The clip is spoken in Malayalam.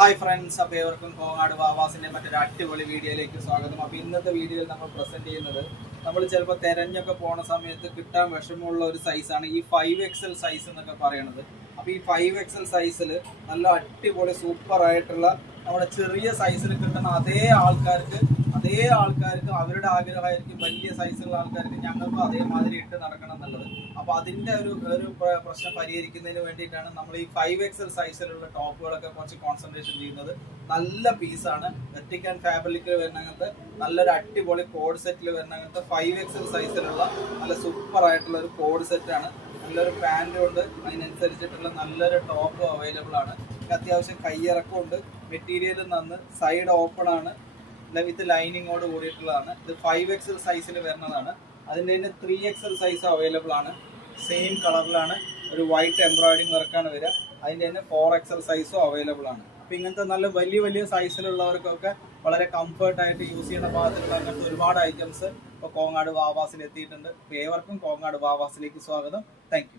ഹായ് ഫ്രണ്ട്സ്, അപ്പോൾ ഏവർക്കും കോങ്ങാട് വാവാസിൻ്റെ മറ്റൊരു അടിപൊളി വീഡിയോയിലേക്ക് സ്വാഗതം. അപ്പോൾ ഇന്നത്തെ വീഡിയോയിൽ നമ്മൾ പ്രസൻറ്റ് ചെയ്യുന്നത് നമ്മൾ ചിലപ്പോൾ തിരഞ്ഞൊക്കെ പോണ സമയത്ത് കിട്ടാൻ വിഷമമുള്ള ഒരു സൈസാണ് ഈ 5XL സൈസ് എന്നൊക്കെ പറയുന്നത്. അപ്പോൾ ഈ 5XL സൈസിൽ നല്ല അടിപൊളി സൂപ്പറായിട്ടുള്ള നമ്മുടെ ചെറിയ സൈസിൽ കിട്ടുന്ന അതേ ആൾക്കാർക്ക് അവരുടെ ആഗ്രഹമായിരിക്കും വലിയ സൈസുള്ള ആൾക്കാർക്ക് ഞങ്ങൾക്കും അതേമാതിരി ഇട്ട് നടക്കണം എന്നുള്ളത്. അപ്പോൾ അതിൻ്റെ ഒരു പ്രശ്നം പരിഹരിക്കുന്നതിന് വേണ്ടിയിട്ടാണ് നമ്മൾ ഈ 5XL സൈസിലുള്ള ടോപ്പുകളൊക്കെ കുറച്ച് കോൺസെൻട്രേഷൻ ചെയ്യുന്നത്. നല്ല പീസാണ്. വെർട്ടിക്കൽ ഫാബ്രിക്കിൽ വരുന്നങ്ങനത്തെ നല്ലൊരു അടിപൊളി കോഡ് സെറ്റിൽ വരുന്നങ്ങനത്തെ 5XL സൈസിലുള്ള നല്ല സൂപ്പറായിട്ടുള്ള ഒരു കോഡ് സെറ്റാണ്. നല്ലൊരു പാൻറ്റും ഉണ്ട്, അതിനനുസരിച്ചിട്ടുള്ള നല്ലൊരു ടോപ്പ് അവൈലബിൾ ആണ്. അത്യാവശ്യം കയ്യിറക്കമുണ്ട്, മെറ്റീരിയൽ നന്ന്, സൈഡ് ഓപ്പൺ ആണ്, വിത്ത് ലൈനിങ്ങോട് കൂടിയിട്ടുള്ളതാണ്. ഇത് 5XL സൈസിൽ വരുന്നതാണ്. അതിൻ്റെ തന്നെ 3XL സൈസ് അവൈലബിൾ ആണ്. സെയിം കളറിലാണ്, ഒരു വൈറ്റ് എംബ്രോയിഡിങ് വർക്കാണ് വരിക. അതിൻ്റെ തന്നെ 4XL സൈസും അവൈലബിൾ ആണ്. അപ്പോൾ ഇങ്ങനത്തെ നല്ല വലിയ സൈസിലുള്ളവർക്കൊക്കെ വളരെ കംഫർട്ടായിട്ട് യൂസ് ചെയ്യുന്ന ഭാഗത്തുള്ള അങ്ങനത്തെ ഒരുപാട് ഐറ്റംസ് ഇപ്പോൾ കോങ്ങാട് വാവാസിൽ എത്തിയിട്ടുണ്ട്. അപ്പോൾ ഏവർക്കും കോങ്ങാട് വാവാസിലേക്ക് സ്വാഗതം. Thank you.